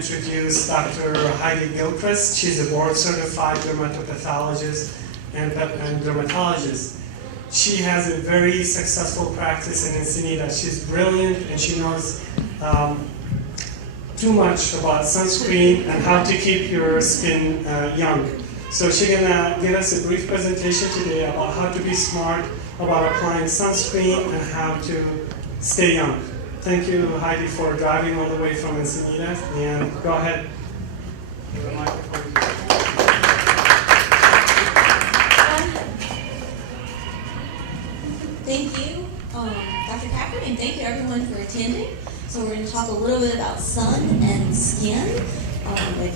introduce Dr. Heidi Gilchrist. She's a board-certified dermatopathologist and dermatologist. She has a very successful practice in Encinitas. She's brilliant and she knows too much about sunscreen and how to keep your skin young. So she's gonna give us a brief presentation today about how to be smart about applying sunscreen and how to stay young. Thank you, Heidi, for driving all the way from Encinitas. And go ahead. The microphone. Thank you, Dr. Packard, and thank you everyone for attending. So we're going to talk a little bit about sun and skin.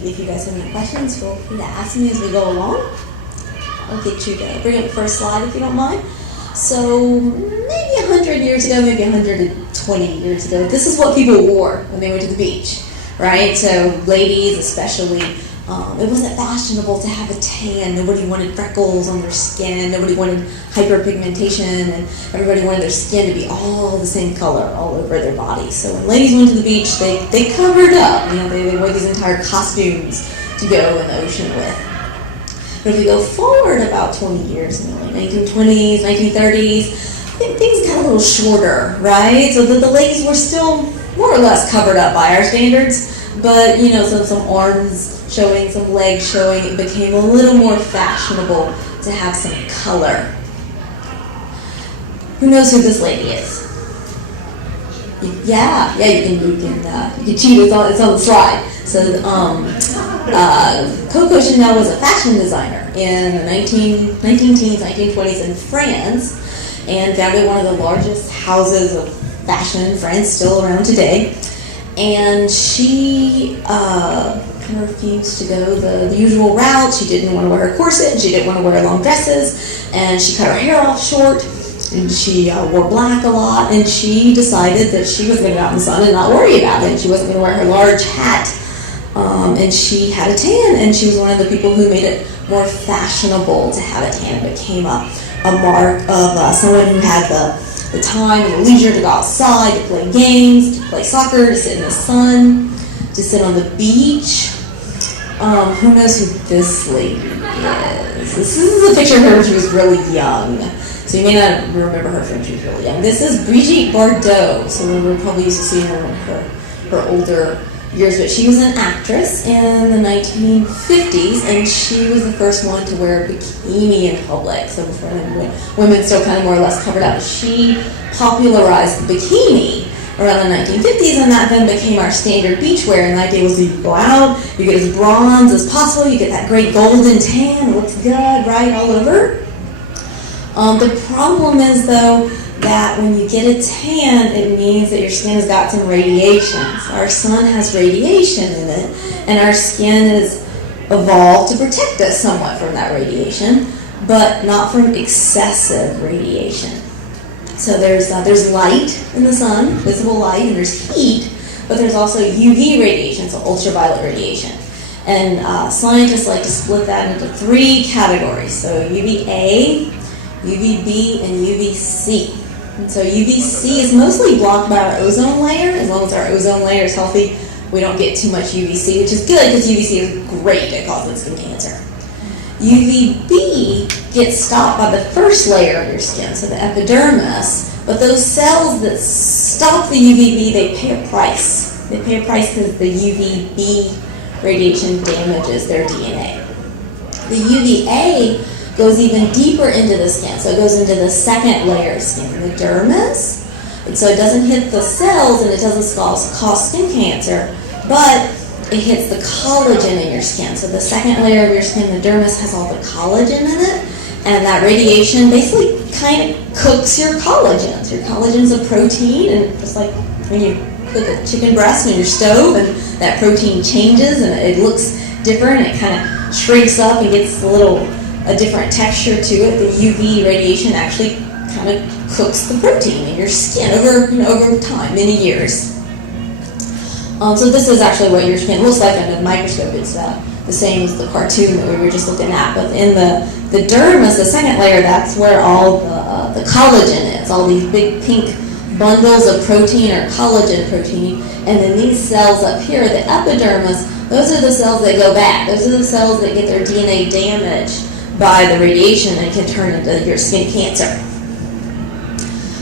If you guys have any questions, feel free to ask me as we go along. I'll get you to bring up the first slide if you don't mind. So maybe 100 years ago, maybe 120 years ago, this is what people wore when they went to the beach, right? So ladies especially, it wasn't fashionable to have a tan. Nobody wanted freckles on their skin. Nobody wanted hyperpigmentation, and everybody wanted their skin to be all the same color all over their body. So when ladies went to the beach, they covered up. You know, they wore these entire costumes to go in the ocean with. But if we go forward about 20 years, like 1920s, 1930s, I think things got a little shorter, right? So that the ladies were still more or less covered up by our standards, but you know, some arms showing, some legs showing, it became a little more fashionable to have some color. Who knows who this lady is? Yeah, you can cheat. It's on the slide. So, Coco Chanel was a fashion designer in the 19teens, 1920s in France, and founded one of the largest houses of fashion in France, still around today. And she kind of refused to go the usual route. She didn't want to wear a corset. She didn't want to wear long dresses, and she cut her hair off short. And she wore black a lot, and she decided that she was going to go out in the sun and not worry about it. She wasn't going to wear her large hat, and she had a tan, and she was one of the people who made it more fashionable to have a tan. It became a mark of someone who had the time and the leisure to go outside, to play games, to play soccer, to sit in the sun, to sit on the beach. Who knows who this lady is? This is a picture of her when she was really young. So you may not remember her when she was really young. This is Brigitte Bardot. So we're probably used to seeing her in her older years, but she was an actress in the 1950s, and she was the first one to wear a bikini in public. So before then, women still kind of more or less covered up. She popularized the bikini around the 1950s, and that then became our standard beach wear. And the idea was you go out, you get as bronze as possible, you get that great golden tan, it looks good, right, all over. The problem is, though, that when you get a tan, it means that your skin has got some radiation. So our sun has radiation in it, and our skin is evolved to protect us somewhat from that radiation, but not from excessive radiation. So there's light in the sun, visible light, and there's heat, but there's also UV radiation, so ultraviolet radiation. And scientists like to split that into three categories. So UVA, UVB, and UVC. And so UVC is mostly blocked by our ozone layer. As long as our ozone layer is healthy, we don't get too much UVC, which is good because UVC is great at causing skin cancer. UVB gets stopped by the first layer of your skin, so the epidermis, but those cells that stop the UVB, they pay a price. They pay a price because the UVB radiation damages their DNA. The UVA goes even deeper into the skin, so it goes into the second layer of skin, the dermis, and so it doesn't hit the cells and it doesn't cause skin cancer, but it hits the collagen in your skin. So the second layer of your skin, the dermis, has all the collagen in it, and that radiation basically kind of cooks your collagen. So your collagen's a protein, and just like when you cook a chicken breast on your stove, and that protein changes and it looks different, it kind of shrinks up and gets a different texture to it. The UV radiation actually kind of cooks the protein in your skin over time, many years. So this is actually what your skin looks like under the microscope. It's the same as the cartoon that we were just looking at. But in the dermis, the second layer, that's where all the collagen is. All these big pink bundles of protein or collagen protein, and then these cells up here, the epidermis, those are the cells that go back. Those are the cells that get their DNA damaged by the radiation and can turn into your skin cancer.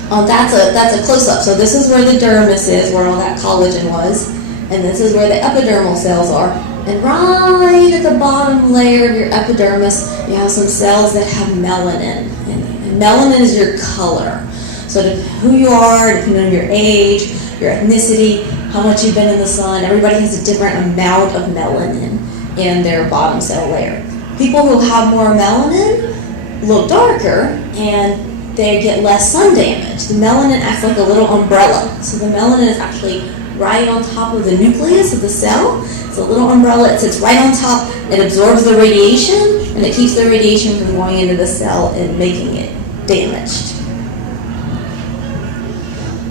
That's a close-up. So this is where the dermis is, where all that collagen was, and this is where the epidermal cells are. And right at the bottom layer of your epidermis, you have some cells that have melanin. And melanin is your color. So who you are, depending on your age, your ethnicity, how much you've been in the sun, everybody has a different amount of melanin in their bottom cell layer. People who have more melanin look darker and they get less sun damage. The melanin acts like a little umbrella. So the melanin is actually right on top of the nucleus of the cell. It's a little umbrella. It sits right on top. It absorbs the radiation, and it keeps the radiation from going into the cell and making it damaged.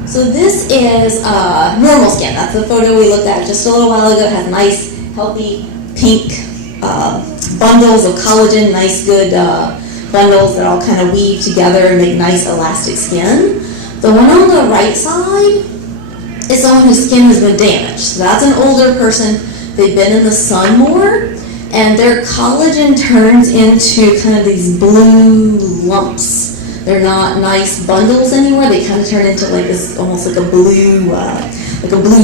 So this is normal skin. That's the photo we looked at just a little while ago. It has nice, healthy, pink bundles of collagen, nice, good bundles that all kind of weave together and make nice, elastic skin. The one on the right side is someone whose skin has been damaged. So that's an older person. They've been in the sun more, and their collagen turns into kind of these blue lumps. They're not nice bundles anymore. They kind of turn into like this, almost like a blue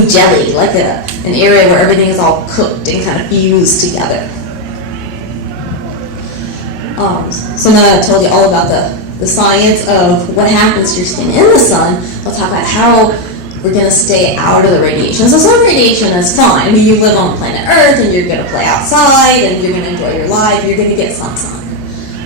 jelly, like an area where everything is all cooked and kind of fused together. So now that I told you all about the science of what happens to your skin in the sun, I'll talk about how we're going to stay out of the radiation. So sun radiation is fine. I mean, you live on planet Earth and you're going to play outside and you're going to enjoy your life. You're going to get sun.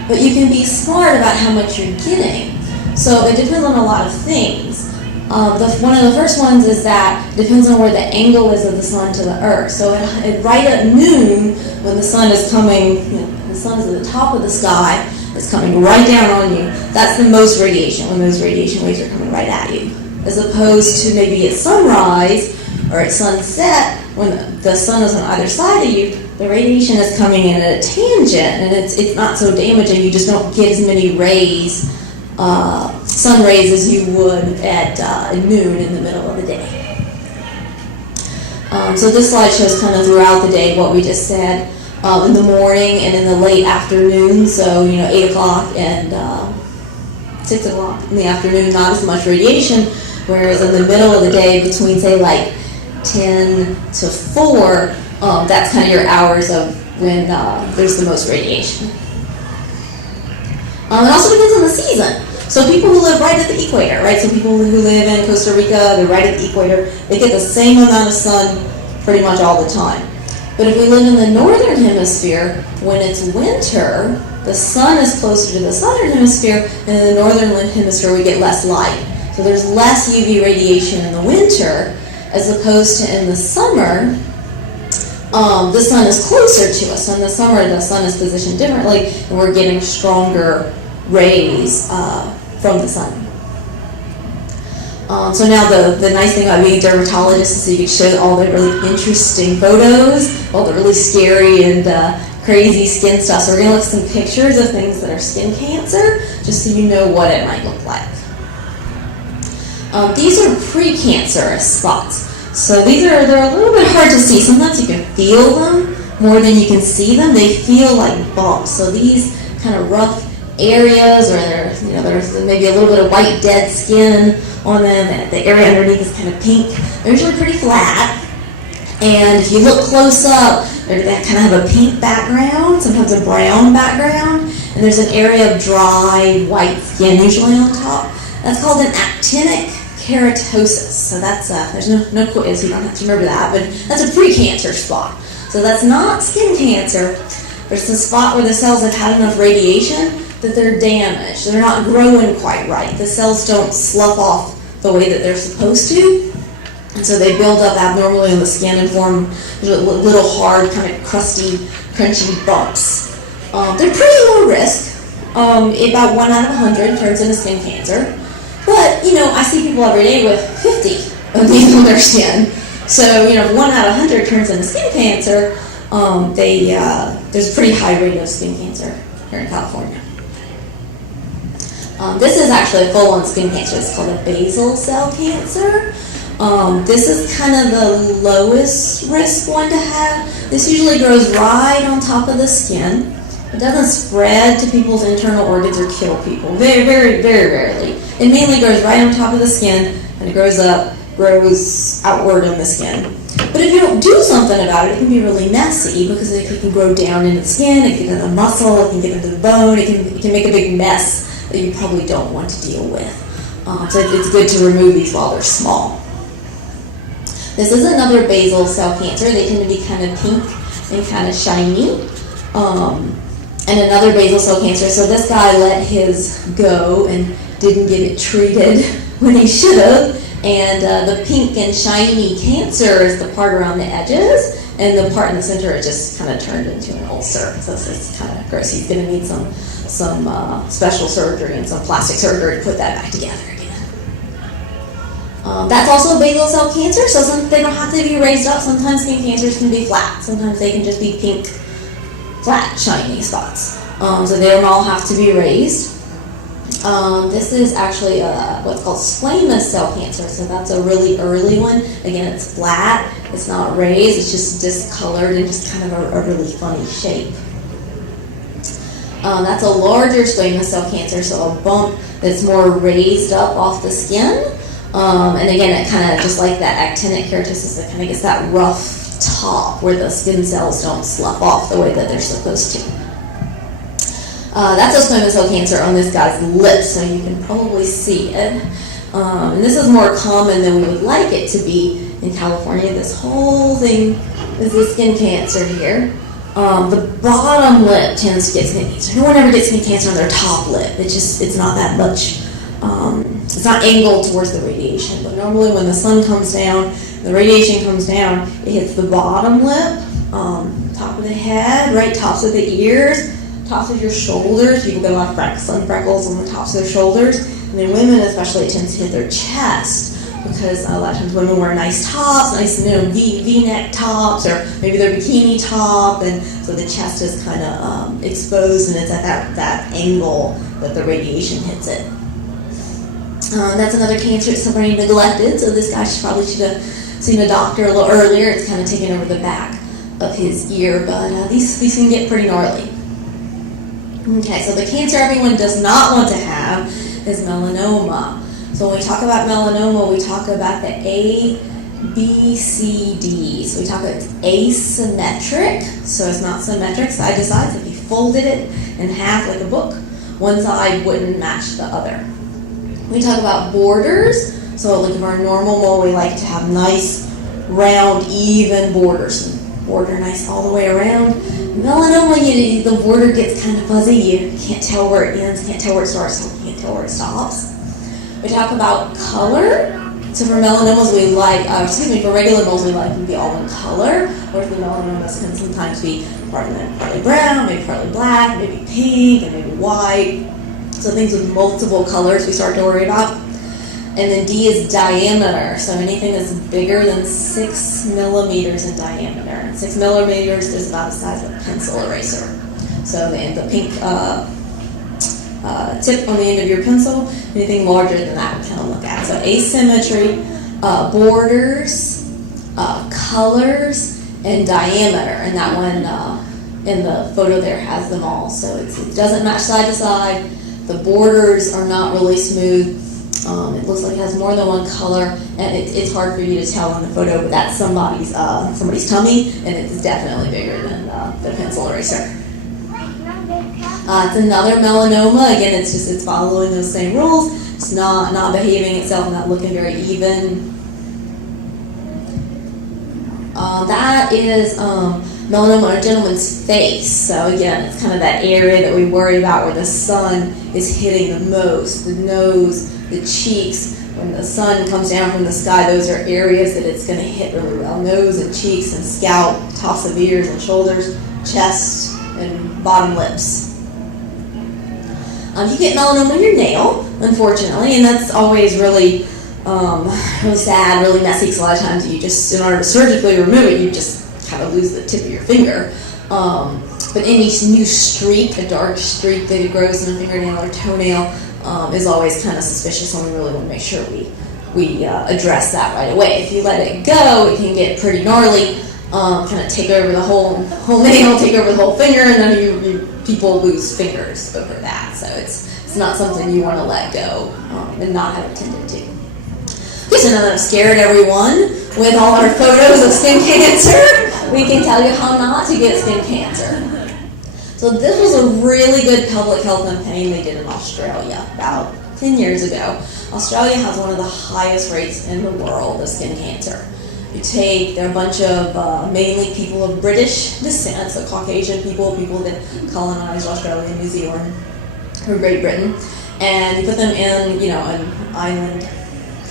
But you can be smart about how much you're getting. So it depends on a lot of things. One of the first ones is that it depends on where the angle is of the sun to the Earth. So right at noon, when the sun is coming, the sun is at the top of the sky, it's coming right down on you. That's the most radiation, when those radiation waves are coming right at you. As opposed to maybe at sunrise or at sunset, when the sun is on either side of you, the radiation is coming in at a tangent, and it's not so damaging. You just don't get as many rays, sun rays, as you would at noon in the middle of the day. So this slide shows kind of throughout the day what we just said. In the morning and in the late afternoon, so 8 o'clock and 6 o'clock in the afternoon, not as much radiation, whereas in the middle of the day, between say like 10 to 4, that's kind of your hours of when there's the most radiation. It also depends on the season. So people who live right at the equator, right? So people who live in Costa Rica, they're right at the equator, they get the same amount of sun pretty much all the time. But if we live in the northern hemisphere, when it's winter, the sun is closer to the southern hemisphere, and in the northern hemisphere we get less light. So there's less UV radiation in the winter, as opposed to in the summer, the sun is closer to us. So in the summer, the sun is positioned differently, and we're getting stronger rays from the sun. So now the nice thing about being a dermatologist is that you can show all the really interesting photos, all the really scary and crazy skin stuff. So we're going to look at some pictures of things that are skin cancer, just so you know what it might look like. These are precancerous spots. So they're a little bit hard to see. Sometimes you can feel them more than you can see them. They feel like bumps. So these kind of rough areas, or there's maybe a little bit of white dead skin on them, and the area underneath is kind of pink. They're usually pretty flat, and if you look close up, they kind of have a pink background, sometimes a brown background, and there's an area of dry white skin usually on top. That's called an actinic keratosis. So that's there's no quiz, you don't have to remember that, but that's a precancer spot. So that's not skin cancer. There's the spot where the cells have had enough radiation that they're damaged. They're not growing quite right. The cells don't slough off the way that they're supposed to. And so they build up abnormally on the skin and form little hard, kind of crusty, crunchy bumps. They're pretty low risk. About 1 out of 100 turns into skin cancer. But, I see people every day with 50 of these on their skin. So, if 1 out of 100 turns into skin cancer, there's a pretty high rate of skin cancer here in California. This is actually a full-on skin cancer. It's called a basal cell cancer. This is kind of the lowest risk one to have. This usually grows right on top of the skin. It doesn't spread to people's internal organs or kill people. Very, very, very rarely. It mainly grows right on top of the skin, and it grows outward on the skin. But if you don't do something about it, it can be really messy because it can grow down into the skin, it can get into the muscle, it can get into the bone, it can make a big mess that you probably don't want to deal with. So it's good to remove these while they're small. This is another basal cell cancer. They tend to be kind of pink and kind of shiny. And another basal cell cancer. So this guy let his go and didn't get it treated when he should have. And the pink and shiny cancer is the part around the edges, and the part in the center is just kind of turned into an ulcer. So it's kind of gross. He's going to need some special surgery and some plastic surgery to put that back together again. That's also a basal cell cancer, so they don't have to be raised up. Sometimes skin cancers can be flat. Sometimes they can just be pink, flat, shiny spots. So they don't all have to be raised. This is actually what's called squamous cell cancer, so that's a really early one. Again, it's flat, it's not raised, it's just discolored and just kind of a really funny shape. That's a larger squamous cell cancer, so a bump that's more raised up off the skin. And again, it kind of, just like that actinic keratosis, it kind of gets that rough top where the skin cells don't slough off the way that they're supposed to. That's a squamous cell cancer on this guy's lips, so you can probably see it. And this is more common than we would like it to be in California. This whole thing is the skin cancer here. The bottom lip tends to get skin cancer. No one ever gets skin cancer on their top lip. It's not that much. It's not angled towards the radiation. But normally when the sun comes down, the radiation comes down, it hits the bottom lip, top of the head, right tops of the ears, tops of your shoulders. People get a lot of sun freckles on the tops of their shoulders. And in women especially, it tends to hit their chest because a lot of times women wear nice tops, nice V-neck tops, or maybe their bikini top, and so the chest is kind of exposed, and it's at that angle that the radiation hits it. That's another cancer that's somebody neglected, so this guy probably should have seen a doctor a little earlier. It's kind of taken over the back of his ear, but these can get pretty gnarly. Okay, so the cancer everyone does not want to have is melanoma. So when we talk about melanoma, we talk about the A, B, C, D. So we talk about it's asymmetric, so it's not symmetric side to side. So if you folded it in half like a book, one side wouldn't match the other. We talk about borders. So like if our normal mole, we like to have nice, round, even borders. Border nice all the way around. Melanoma, the border gets kind of fuzzy. You can't tell where it ends, can't tell where it starts, you can't tell where it stops. We talk about color. So for melanomas, for regular moles, we like them to be all in color. Or for melanomas, can sometimes be partly brown, maybe partly black, maybe pink, and maybe white. So things with multiple colors we start to worry about. And then D is diameter. So anything that's bigger than 6 millimeters in diameter. 6 millimeters is about the size of a pencil eraser. So the pink tip on the end of your pencil, anything larger than that we kind of look at. So asymmetry, borders, colors, and diameter. And that one in the photo there has them all. So it doesn't match side to side. The borders are not really smooth. It looks like it has more than one color, and it's hard for you to tell in the photo, but that's somebody's tummy, and it's definitely bigger than the pencil eraser. It's another melanoma. Again, it's following those same rules. It's not behaving itself, not looking very even. That is melanoma on a gentleman's face. So again, it's kind of that area that we worry about where the sun is hitting the most, the nose, the cheeks. When the sun comes down from the sky, those are areas that it's going to hit really well. Nose and cheeks and scalp, tops of ears and shoulders, chest, and bottom lips. You get melanoma in your nail, unfortunately, and that's always really sad, really messy, because a lot of times you just, in order to surgically remove it, you just kind of lose the tip of your finger. But any new streak, a dark streak that grows in a fingernail or toenail, is always kind of suspicious, and we really want to make sure we address that right away. If you let it go, it can get pretty gnarly, kind of take over the whole nail, take over the whole finger, and then people lose fingers over that. So it's not something you want to let go and not have it tended to. Okay, so now that I've scared everyone with all our photos of skin cancer, we can tell you how not to get skin cancer. So this was a really good public health campaign they did in Australia about 10 years ago. Australia has one of the highest rates in the world of skin cancer. They're a bunch of mainly people of British descent, so Caucasian people that colonized Australia and New Zealand or Great Britain, and you put them in, an island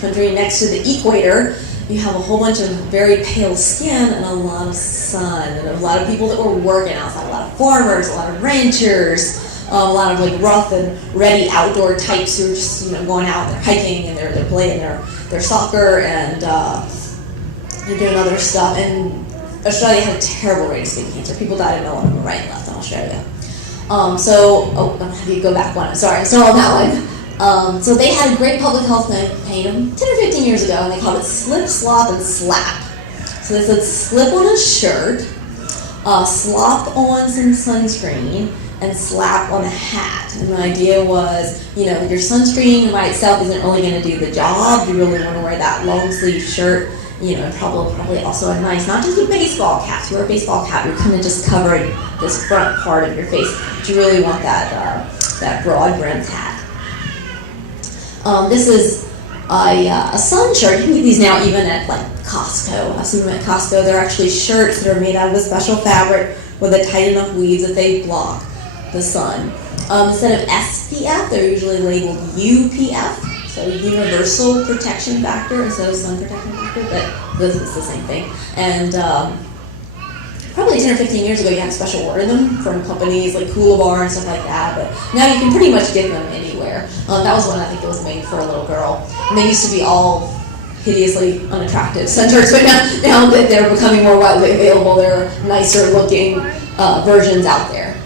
country next to the equator. You have a whole bunch of very pale skin and a lot of sun, and a lot of people that were working outside, a lot of farmers, a lot of ranchers, a lot of like rough and ready outdoor types who are just going out, they're hiking and they're playing their soccer and they're doing other stuff. And Australia had a terrible rate of skin cancer. People died of melanoma right and left in Australia. I'm gonna have you go back one. Sorry, I'm still on that one. So they had a great public health campaign 10 or 15 years ago, and they called it Slip, Slop, and Slap. So they said slip on a shirt, slop on some sunscreen, and slap on a hat. And the idea was, your sunscreen by itself isn't really going to do the job. You really want to wear that long sleeve shirt, and probably also a nice, not just a baseball cap. If you wear a baseball cap, you're kind of just covering this front part of your face. But you really want that broad brimmed hat. This is a sun shirt. You can get these now even at like Costco. I've seen them at Costco. They're actually shirts that are made out of a special fabric with a tight enough weave that they block the sun. Instead of SPF, they're usually labeled UPF, so Universal Protection Factor instead of Sun Protection Factor, but this is the same thing. And probably 10 or 15 years ago, you had to special order them from companies like Coolabar and stuff like that, but now you can pretty much get them anywhere. That was one I think that was made for a little girl, and they used to be all hideously unattractive sun shirts, but now that they're becoming more widely available, there are nicer looking versions out there.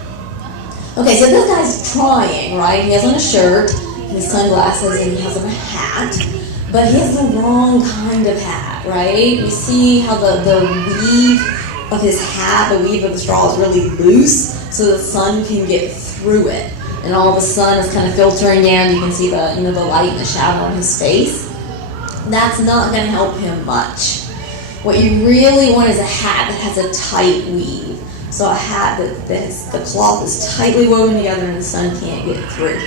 Okay, so this guy's trying, right? He has on a shirt, his sunglasses, and he has on a hat, but he has the wrong kind of hat, right? You see how the weave of his hat, the weave of the straw is really loose, so the sun can get through it, and all the sun is kind of filtering down. You can see the light and the shadow on his face. That's not going to help him much. What you really want is a hat that has a tight weave. So a hat that the cloth is tightly woven together and the sun can't get through.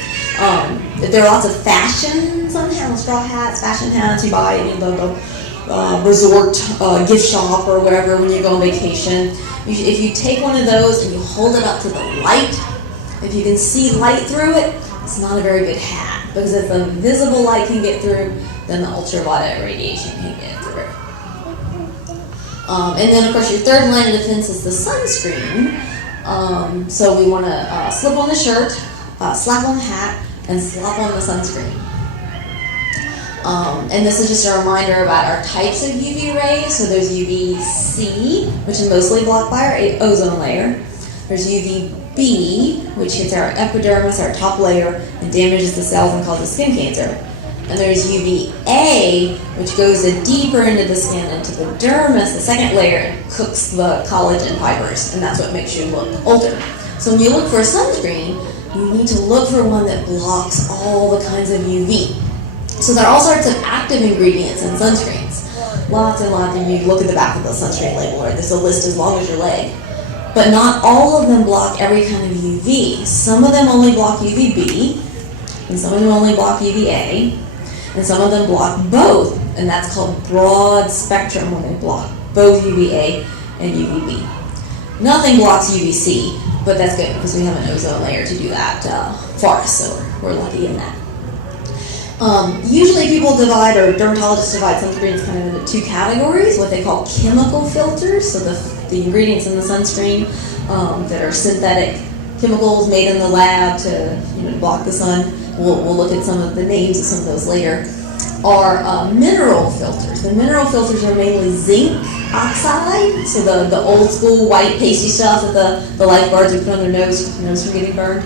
There are lots of fashions on straw hats, fashion hats you buy in the resort gift shop or wherever when you go on vacation. If you take one of those and you hold it up to the light, if you can see light through it, it's not a very good hat. Because if the visible light can get through, then the ultraviolet radiation can get through. And then, of course, your third line of defense is the sunscreen. So we want to slip on the shirt, slap on the hat, and slap on the sunscreen. And this is just a reminder about our types of UV rays. So there's UVC, which is mostly blocked by our ozone layer. There's UVB, which hits our epidermis, our top layer, and damages the cells and causes skin cancer. And there's UVA, which goes deeper into the skin, into the dermis, the second layer, and cooks the collagen fibers, and that's what makes you look older. So when you look for a sunscreen, you need to look for one that blocks all the kinds of UV. So there are all sorts of active ingredients in sunscreens. Lots and lots, and you look at the back of the sunscreen label, or there's a list as long as your leg. But not all of them block every kind of UV. Some of them only block UVB, and some of them only block UVA, and some of them block both, and that's called broad spectrum when they block both UVA and UVB. Nothing blocks UVC, but that's good because we have an ozone layer to do that for us, so we're lucky in that. Usually people divide, or dermatologists divide sunscreens kind of into two categories, what they call chemical filters, so the ingredients in the sunscreen that are synthetic chemicals made in the lab to block the sun. We'll look at some of the names of some of those later. Are mineral filters. The mineral filters are mainly zinc oxide, so the old school white pasty stuff that the lifeguards would put on their nose to keep their nose from getting burned,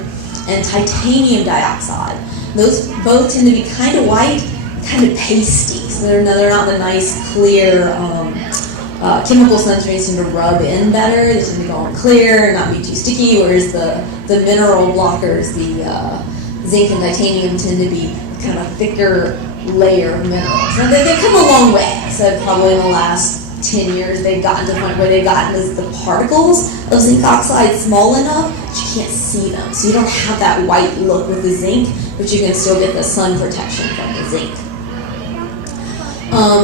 and titanium dioxide. Those both tend to be kind of white, kind of pasty. So they're not the nice, clear, chemical sunscreens tend to rub in better. They tend to go on clear, not be too sticky, whereas the mineral blockers, the zinc and titanium, tend to be kind of a thicker layer of minerals. Now they've come a long way. I said probably in the last 10 years they've gotten to the point where they've gotten the particles of zinc oxide small enough that you can't see them. So you don't have that white look with the zinc, but you can still get the sun protection from the zinc.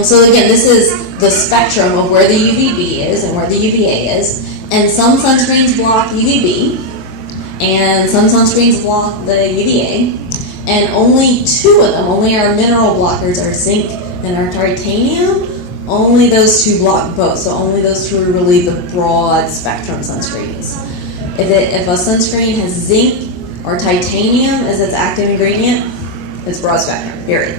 So again, this is the spectrum of where the UVB is and where the UVA is. And some sunscreens block UVB, and some sunscreens block the UVA. And only two of them, only our mineral blockers, our zinc and our titanium, only those two block both. So only those two are really the broad spectrum sunscreens. If a sunscreen has zinc or titanium as its active ingredient, it's broad spectrum, period.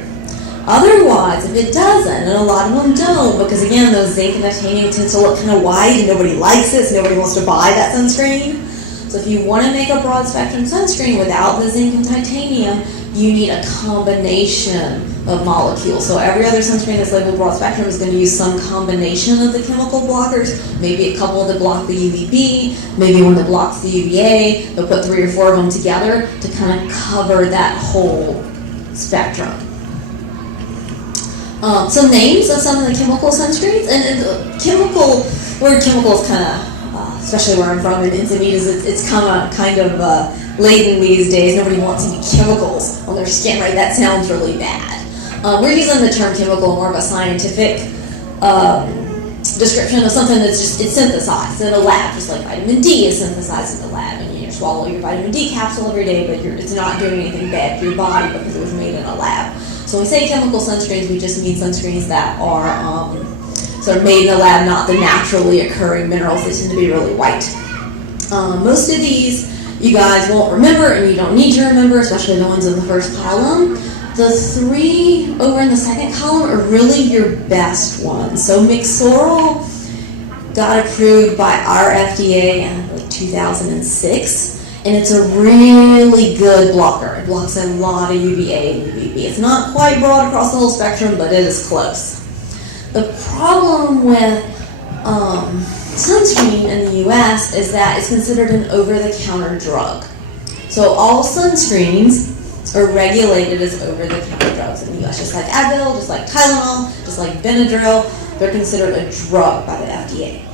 Otherwise, if it doesn't, and a lot of them don't, because again, those zinc and titanium tend to look kind of white and nobody likes it, so nobody wants to buy that sunscreen. So if you want to make a broad spectrum sunscreen without the zinc and titanium, you need a combination of molecules. So every other sunscreen that's labeled broad spectrum is going to use some combination of the chemical blockers, maybe a couple that block the UVB, maybe one that blocks the UVA. They'll put 3 or 4 of them together to kind of cover that whole spectrum. Some names of some of the chemical sunscreens, and the word chemical is kind of, especially where I'm from in Encinitas, it's kind of laden these days. Nobody wants any chemicals on their skin, right? That sounds really bad. We're using the term chemical more of a scientific description of something that's it's synthesized in a lab, just like vitamin D is synthesized in the lab, and you swallow your vitamin D capsule every day, but it's not doing anything bad to your body because it was made in a lab. So when we say chemical sunscreens, we just mean sunscreens that are sort of made in the lab, not the naturally occurring minerals that tend to be really white. Most of these you guys won't remember, and you don't need to remember, especially the ones in the first column. The 3 over in the second column are really your best ones. So Mixoryl got approved by our FDA in like 2006. And it's a really good blocker. It blocks a lot of UVA and UVB. It's not quite broad across the whole spectrum, but it is close. The problem with sunscreen in the US is that it's considered an over-the-counter drug. So all sunscreens are regulated as over-the-counter drugs in the US, just like Advil, just like Tylenol, just like Benadryl. They're considered a drug by the FDA.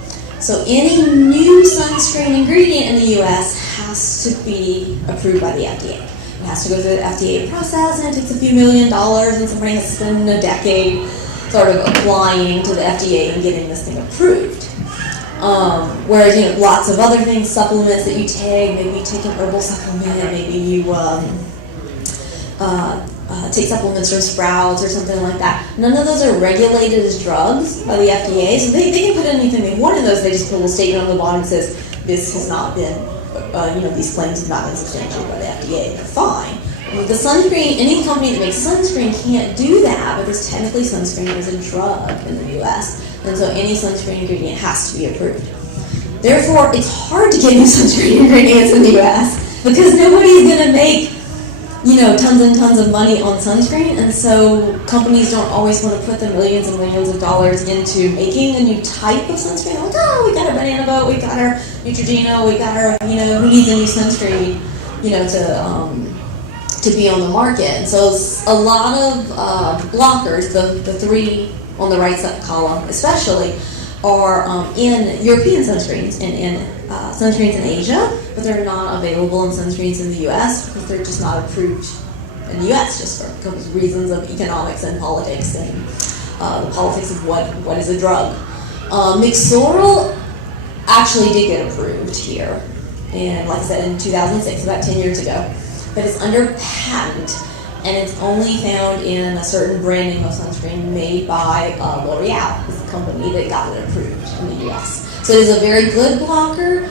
So any new sunscreen ingredient in the US has to be approved by the FDA. It has to go through the FDA process, and it takes a few $1 million, and somebody has to spend a decade sort of applying to the FDA and getting this thing approved. Whereas, lots of other things, supplements that you take, maybe you take an herbal supplement, maybe you take supplements from Sprouts or something like that. None of those are regulated as drugs by the FDA, so they can put anything they want in those. They just put a little statement on the bottom that says, this has not been, these claims have not been substantiated by the FDA. They're fine. The sunscreen, any company that makes sunscreen can't do that because technically sunscreen is a drug in the US, and so any sunscreen ingredient has to be approved. Therefore, it's hard to get new sunscreen ingredients in the US because nobody's going to make tons and tons of money on sunscreen, and so companies don't always want to put the millions and millions of dollars into making a new type of sunscreen. Like, we got our Banana Boat, we got our Neutrogena, we got our, who needs a new sunscreen, to be on the market. And so a lot of blockers, the 3 on the right side column especially, are in European sunscreens and in sunscreens in Asia, but they're not available in sunscreens in the US because they're just not approved in the US just for reasons of economics and politics and the politics of what is a drug. Mixoryl actually did get approved here, and like I said, in 2006, about 10 years ago, but it's under patent, and it's only found in a certain branding of sunscreen made by L'Oreal, is the company that got it approved in the US. So it is a very good blocker.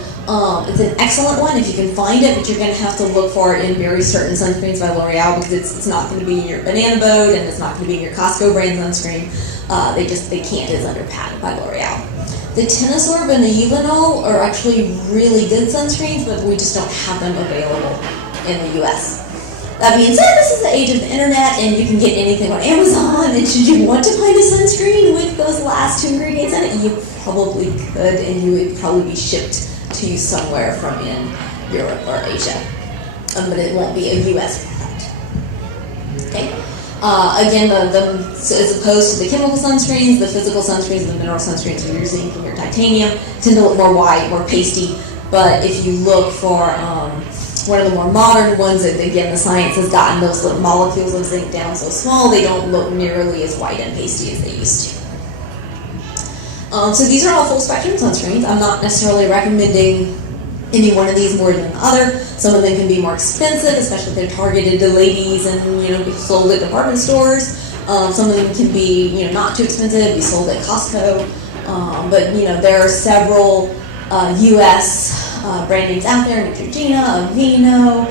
It's an excellent one if you can find it, but you're going to have to look for it in very certain sunscreens by L'Oreal because it's not going to be in your Banana Boat and it's not going to be in your Costco brand sunscreen. They can't. It's under patent by L'Oreal. The Tenosorb and the Euvanol are actually really good sunscreens, but we just don't have them available in the US. That being said, this is the age of the internet, and you can get anything on Amazon, and should you want to find a sunscreen with those last 2 ingredients in it, you probably could, and you would probably be shipped to you somewhere from in Europe or Asia. But it won't be a US product. Okay? Again, so as opposed to the chemical sunscreens, the physical sunscreens and the mineral sunscreens with your zinc and your titanium tend to look more white, more pasty. But if you look for one of the more modern ones, again, the science has gotten those little molecules of zinc down so small they don't look nearly as white and pasty as they used to. So these are all full spectrum sunscreens. I'm not necessarily recommending any one of these more than the other. Some of them can be more expensive, especially if they're targeted to ladies and be sold at department stores. Some of them can be not too expensive, be sold at Costco. But there are several U.S. Brand names out there: Neutrogena, Aveeno.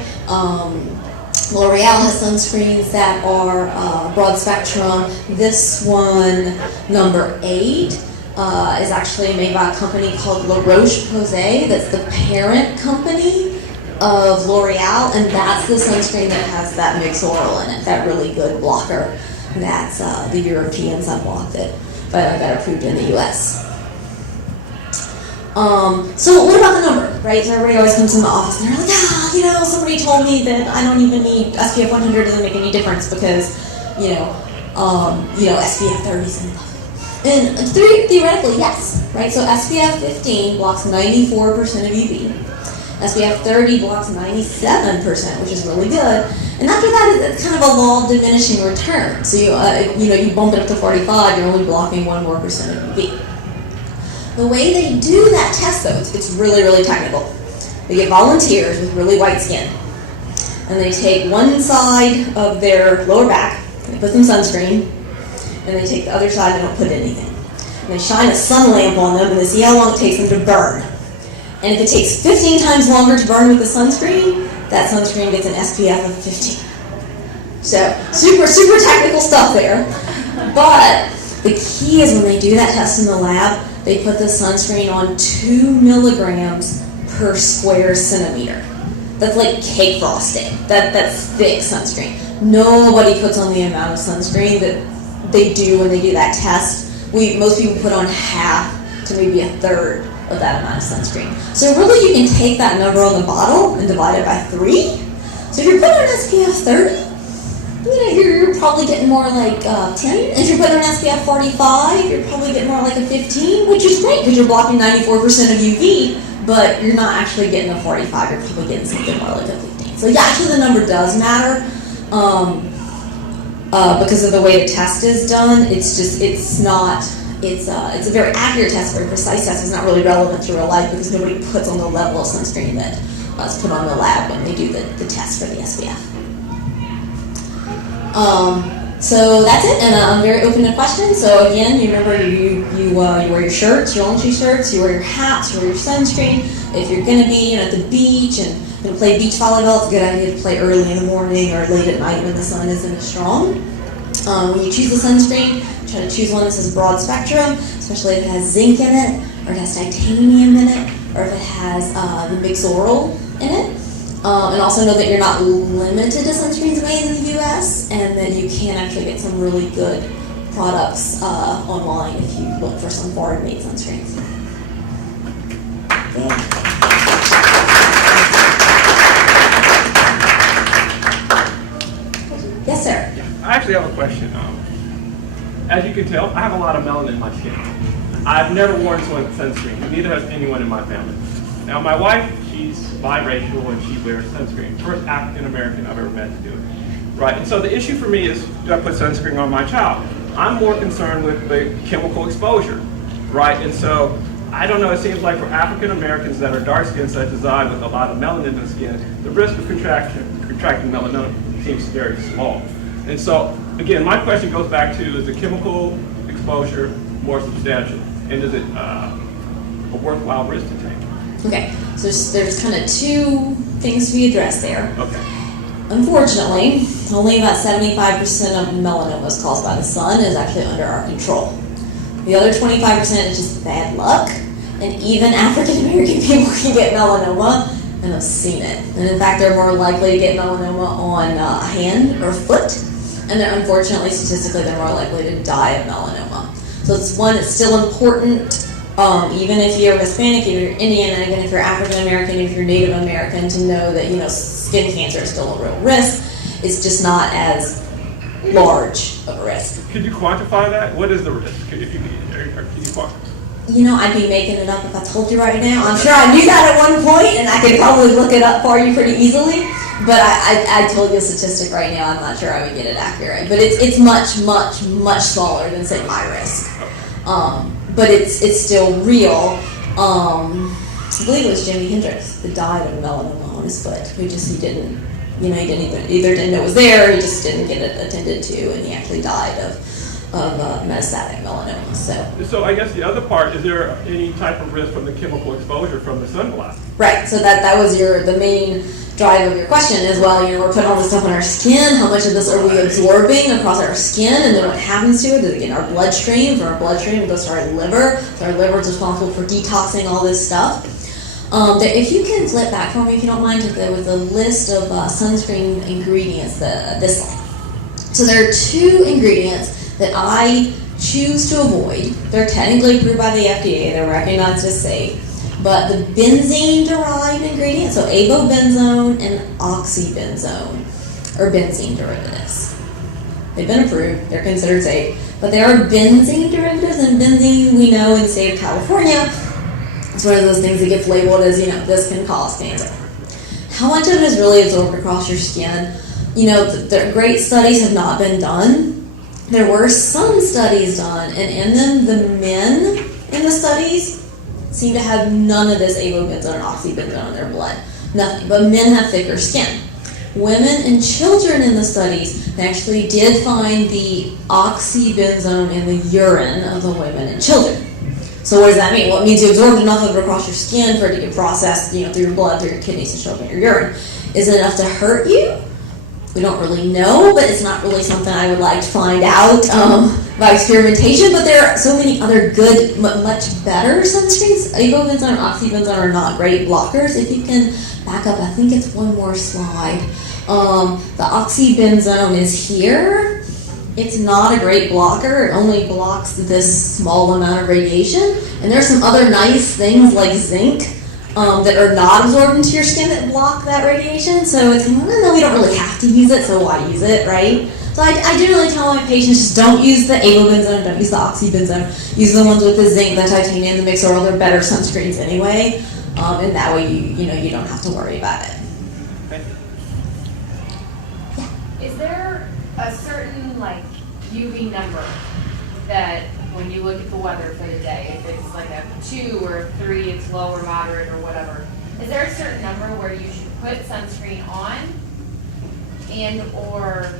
L'Oreal has sunscreens that are broad spectrum. This one, number 8. Is actually made by a company called La Roche-Posay. That's the parent company of L'Oreal, and that's the sunscreen that has that mixed oil in it, that really good blocker. That's the European sunblock that got approved in the US. So what about the number, right? So everybody always comes in the office and they're like, somebody told me that I don't even need SPF 100, doesn't make any difference because, SPF 30 is enough. And theoretically, yes, right? So SPF 15 blocks 94% of UV. SPF 30 blocks 97%, which is really good. And after that, it's kind of a law of diminishing return. So you bump it up to 45, you're only blocking 1% more of UV. The way they do that test, though, it's really, really technical. They get volunteers with really white skin, and they take one side of their lower back, they put some sunscreen, and they take the other side and don't put anything. And they shine a sun lamp on them and they see how long it takes them to burn. And if it takes 15 times longer to burn with the sunscreen, that sunscreen gets an SPF of 15. So, super, super technical stuff there. But the key is when they do that test in the lab, they put the sunscreen on 2 milligrams per square centimeter. That's like cake frosting. That's thick sunscreen. Nobody puts on the amount of sunscreen that they do when they do that test. Most people put on half to maybe a third of that amount of sunscreen. So really you can take that number on the bottle and divide it by 3. So if you're putting on SPF 30, you're probably getting more like 10. If you're putting on SPF 45, you're probably getting more like a 15, which is great because you're blocking 94% of UV, but you're not actually getting a 45, you're probably getting something more like a 15. So yeah, actually the number does matter. Because of the way the test is done, it's a very accurate test, very precise test. It's not really relevant to real life because nobody puts on the level of sunscreen that is put on the lab when they do the test for the SPF. So that's it, and I'm very open to questions. So again, you remember you wear your shirts, your laundry shirts, you wear your hats, you wear your sunscreen. If you're going to be at the beach and going to play beach volleyball, it's a good idea to play early in the morning or late at night when the sun isn't as strong. When you choose the sunscreen, try to choose one that says broad spectrum, especially if it has zinc in it, or it has titanium in it, or if it has the mixed oil in it. And also know that you're not limited to sunscreens made in the U.S. and that you can actually get some really good products online if you look for some foreign-made sunscreens. Yeah. Yes, sir. I actually have a question. As you can tell, I have a lot of melanin in my skin. I've never worn sunscreen, and neither has anyone in my family. Now, my wife, she's biracial and she wears sunscreen. First African American I've ever met to do it. Right, and so the issue for me is, do I put sunscreen on my child? I'm more concerned with the chemical exposure, right? And so, I don't know, it seems like for African Americans that are dark skinned such as I with a lot of melanin in the skin, the risk of contracting melanoma seems very small. And so, again, my question goes back to, is the chemical exposure more substantial? And is it a worthwhile risk to take? Okay, so there's kind of 2 things to be addressed there. Okay. Unfortunately, only about 75% of melanoma is caused by the sun is actually under our control. The other 25% is just bad luck, and even African American people can get melanoma and have seen it. And in fact, they're more likely to get melanoma on a hand or foot, and they're unfortunately, statistically, they're more likely to die of melanoma. So it's still important, even if you're Hispanic, if you're Indian, even if you're African American, if you're Native American, to know that, skin cancer is still a real risk. It's just not as large of a risk. Could you quantify that? What is the risk? Can you quantify? I'd be making it up if I told you right now. I'm sure I knew that at one point, and I could probably look it up for you pretty easily. But I told you a statistic right now. I'm not sure I would get it accurate. But it's much, much, much smaller than, say, my risk. But it's still real. I believe it was Heidi Gilchrist that died of melanoma on his foot. He didn't either didn't know it was there, he just didn't get it attended to, and he actually died of metastatic melanoma. So I guess the other part, is there any type of risk from the chemical exposure from the sunblast? Right. So that was the main drive of your question as well. We're putting all this stuff on our skin. How much of this are we absorbing across our skin, and then what happens to it? Does it get in our bloodstream? From our bloodstream, it goes to our liver. So our liver is responsible for detoxing all this stuff. If you can flip back for me, if you don't mind, with a list of sunscreen ingredients. This slide. So there are 2 ingredients that I choose to avoid. They're technically approved by the FDA. They're recognized as safe. But the benzene-derived ingredients, so avobenzone and oxybenzone, are benzene derivatives. They've been approved. They're considered safe. But they are benzene derivatives, and benzene, we know in the state of California, it's one of those things that gets labeled as, this can cause cancer. How much of it is really absorbed across your skin? The great studies have not been done. There were some studies done, and in them, the men in the studies seem to have none of this avobenzone and oxybenzone in their blood. Nothing. But men have thicker skin. Women and children in the studies, they actually did find the oxybenzone in the urine of the women and children. So what does that mean? Well, it means you absorbed enough of it across your skin for it to get processed, through your blood, through your kidneys, and show up in your urine. Is it enough to hurt you? We don't really know, but it's not really something I would like to find out by experimentation. But there are so many other good, much better sunscreens. Avobenzone and oxybenzone are not great blockers. If you can back up, I think it's one more slide. The oxybenzone is here. It's not a great blocker. It only blocks this small amount of radiation. And there's some other nice things like zinc that are not absorbed into your skin that block that radiation. So it's, no, we don't really have to use it, so why use it, right? So I generally tell my patients, just don't use the avobenzone, don't use the oxybenzone. Use the ones with the zinc, the titanium, the mixed oil. They're better sunscreens anyway. And that way you don't have to worry about it. Thank you. Yeah. Is there a certain UV number that when you look at the weather for the day, if it's like a 2 or a 3, it's low or moderate or whatever, is there a certain number where you should put sunscreen on, and or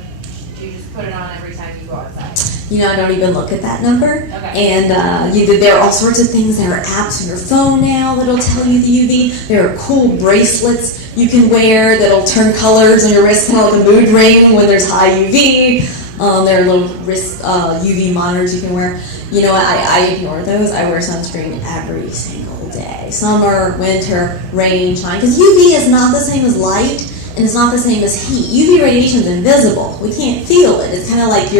you just put it on every time you go outside? I don't even look at that number. Okay. And there are all sorts of things. There are apps on your phone now that'll tell you the UV. There are cool bracelets you can wear that'll turn colors on your wrist, kind of like a mood ring when there's high UV. There are little wrist UV monitors you can wear. I ignore those. I wear sunscreen every single day. Summer, winter, rain, shine. Because UV is not the same as light, and it's not the same as heat. UV radiation is invisible. We can't feel it. It's kind of like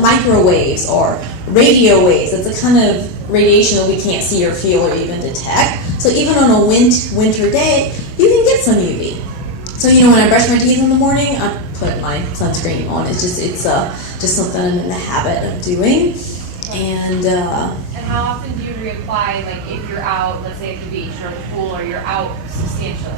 microwaves or radio waves. It's a kind of radiation that we can't see or feel or even detect. So even on a winter day, you can get some UV. So when I brush my teeth in the morning, I put my sunscreen on. It's just something I'm in the habit of doing. And how often do you reapply, if you're out, let's say at the beach or the pool, or you're out substantially?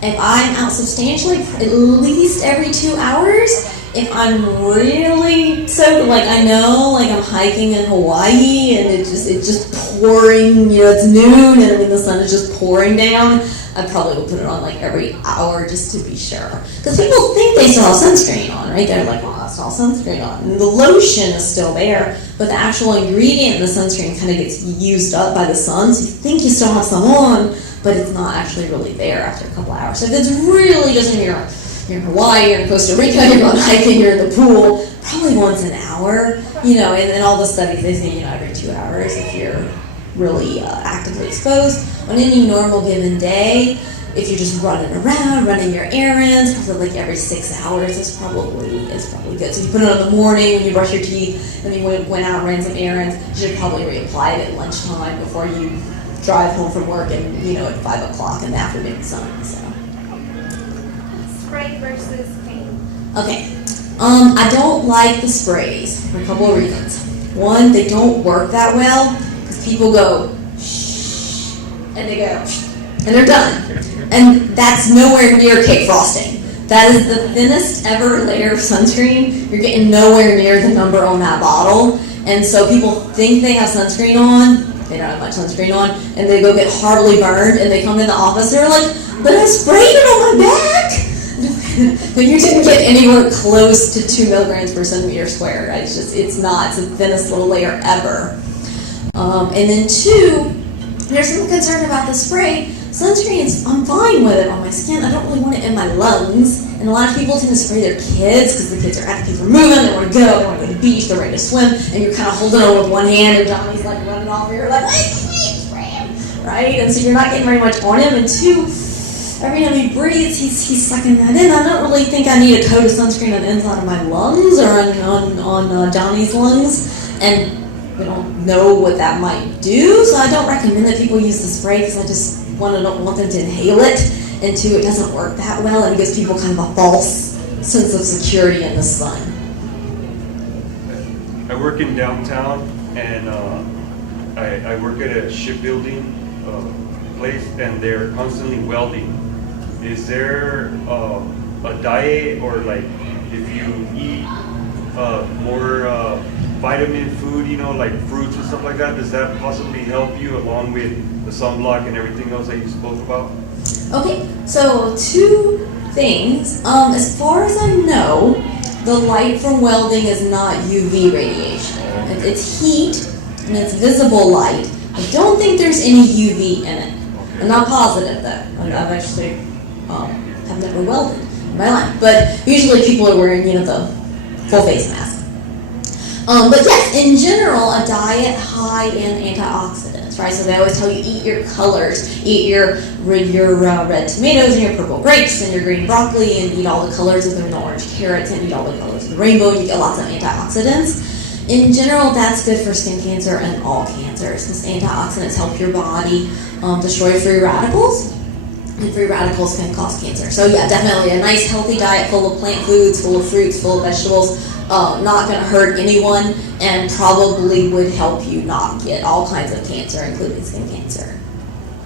If I'm out substantially, at least every 2 hours. If I'm really I know, I'm hiking in Hawaii and it's just pouring, it's noon and the sun is just pouring down, I probably will put it on every hour just to be sure. Because people think they still have sunscreen on, right? They're like, well, I still have sunscreen on. And the lotion is still there, but the actual ingredient in the sunscreen kind of gets used up by the sun, so you think you still have some on, but it's not actually really there after a couple hours. So if it's really just you're in Hawaii, you're in Costa Rica, you're going hiking, you're in the pool, probably once an hour, and all the studies, they say, every 2 hours if you're really actively exposed. On any normal given day, if you're just running around, running your errands, so like every 6 hours is probably good. So if you put it on in the morning when you brush your teeth, and then you went out and ran some errands, you should probably reapply it at lunchtime before you drive home from work and, at 5 o'clock in the afternoon sun. So. Spray versus cream. Okay. I don't like the sprays for a couple of reasons. One, they don't work that well because people go shh, and they go shh, and they're done. And that's nowhere near cake frosting. That is the thinnest ever layer of sunscreen. You're getting nowhere near the number on that bottle. And so people think they have sunscreen on. They don't have much sunscreen on. And they go get horribly burned. And they come in the office and they're like, but I sprayed it on my back. But you didn't get anywhere close to 2 milligrams per centimeter squared. It's not. It's the thinnest little layer ever. And then 2, there's some concern about the spray. Sunscreen, I'm fine with it on my skin. I don't really want it in my lungs. And a lot of people tend to spray their kids because the kids are active, for moving, they want to go, they want to go to the beach, they're ready to swim, and you're kind of holding on with one hand, and Johnny's like running off, and you're like, wait, spray him, right? And so you're not getting very much on him. And 2, every time he breathes, he's sucking that in. I don't really think I need a coat of sunscreen on the inside of my lungs or on Johnny's lungs. And we don't know what that might do, so I don't recommend that people use the spray because I just don't want them to inhale it. And 2, it doesn't work that well, and it gives people kind of a false sense of security in the sun. I work in downtown, and I work at a shipbuilding place, and they're constantly welding. Is there a diet, or like if you eat more vitamin food, like fruits and stuff like that, does that possibly help you along with the sunblock and everything else that you spoke about? Okay, so 2 things. As far as I know, the light from welding is not UV radiation. It's heat, and it's visible light. I don't think there's any UV in it. I'm not positive though. I've actually have never welded in my life, but usually people are wearing, the full face mask. But yes, in general, a diet high in antioxidants, right? So they always tell you eat your colors, eat your red tomatoes and your purple grapes and your green broccoli, and eat all the colors of the orange carrots and eat all the colors of the rainbow, and you get lots of antioxidants. In general, that's good for skin cancer and all cancers because antioxidants help your body destroy free radicals. And free radicals can cause cancer. So yeah, definitely a nice healthy diet full of plant foods, full of fruits, full of vegetables, not going to hurt anyone, and probably would help you not get all kinds of cancer, including skin cancer.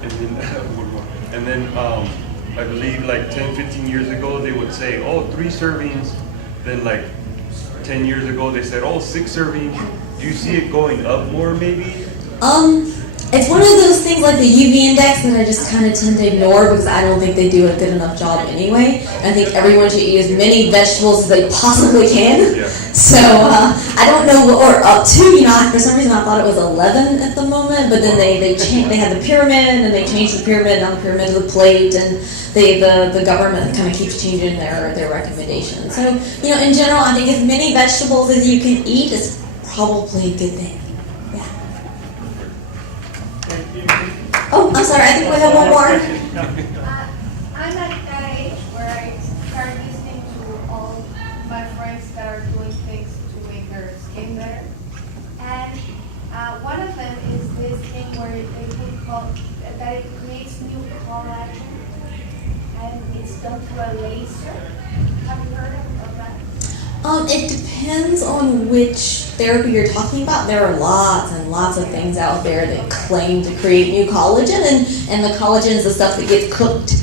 And then I believe like 10, 15 years ago, they would say, 3 servings. Then like 10 years ago, they said, 6 servings. Do you see it going up more maybe? It's one of those things like the UV index that I just kind of tend to ignore because I don't think they do a good enough job anyway. I think everyone should eat as many vegetables as they possibly can. Yeah. So I don't know what we're up to. For some reason I thought it was 11 at the moment, but then they had the pyramid, and they changed the pyramid, now the pyramid to the plate, and the government kind of keeps changing their recommendations. So in general, I think as many vegetables as you can eat is probably a good thing. Oh, I'm sorry, I think we have one more. I'm at that age where I start listening to all my friends that are doing things to make their skin better. And one of them is this thing where that it creates new collagen, and it's done through a laser. Have you heard of that? It depends on which therapy you're talking about. There are lots and lots of things out there that claim to create new collagen, and the collagen is the stuff that gets cooked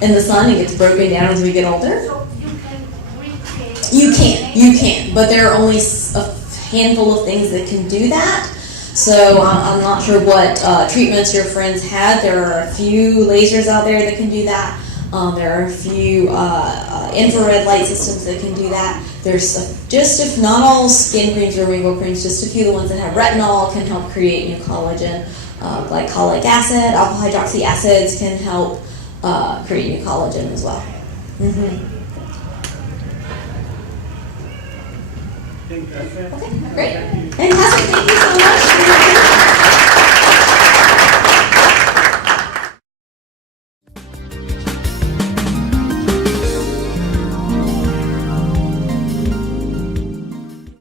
in the sun and gets broken down as we get older. So you can recreate. You can, but there are only a handful of things that can do that. So I'm not sure what treatments your friends had. There are a few lasers out there that can do that. There are a few infrared light systems that can do that. There's if not all skin creams or rainbow creams, just a few of the ones that have retinol can help create new collagen. Glycolic acid, alpha hydroxy acids can help create new collagen as well. Mm-hmm. Okay, great. Fantastic. Thank you so much.